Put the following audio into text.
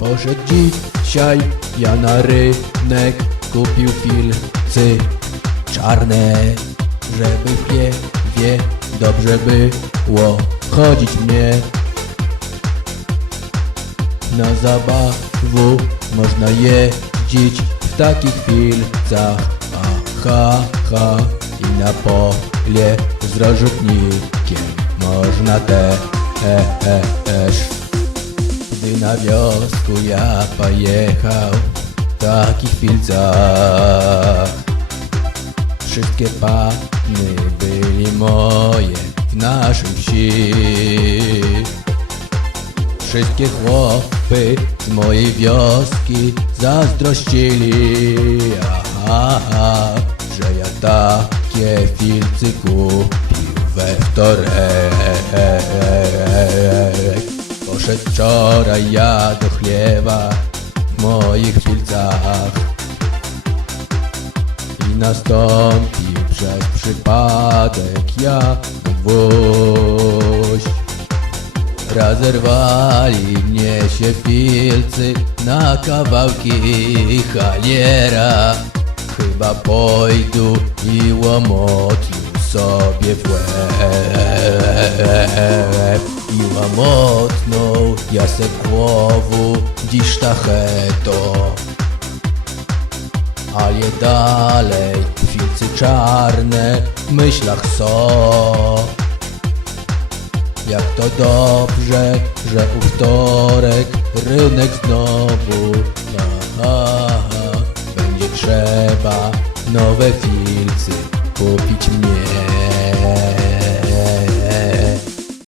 Poszedł dzisiaj. Ja na rynek Kupił filcy czarne Żeby w wie dobrze było chodzić mnie. Na zabawu można jeździć w takich filcach. Aha, ha. I na pole z rozrzutnikiem Można te, e, e, też gdy na wiosku ja pojechał w takich filcach. Wszystkie panny byli moje w naszej wsi. Wszystkie chłopy z mojej wioski zazdrościli. Aha, że ja takie filcy kupił we wtorek Poszedł wczoraj ja do chlewa w moich filcach I nastąpił przez przypadek ja gwóźdź. Razerwali mnie się filcy na kawałki chaliera Chyba pojdu i łomotnił sobie w łeb. I łomotnął ja se głowu dziś sztacheto ale dalej filcy czarne w myślach są. Jak to dobrze, że u wtorek rynek znowu aha, będzie trzeba nowe filcy kupić mnie.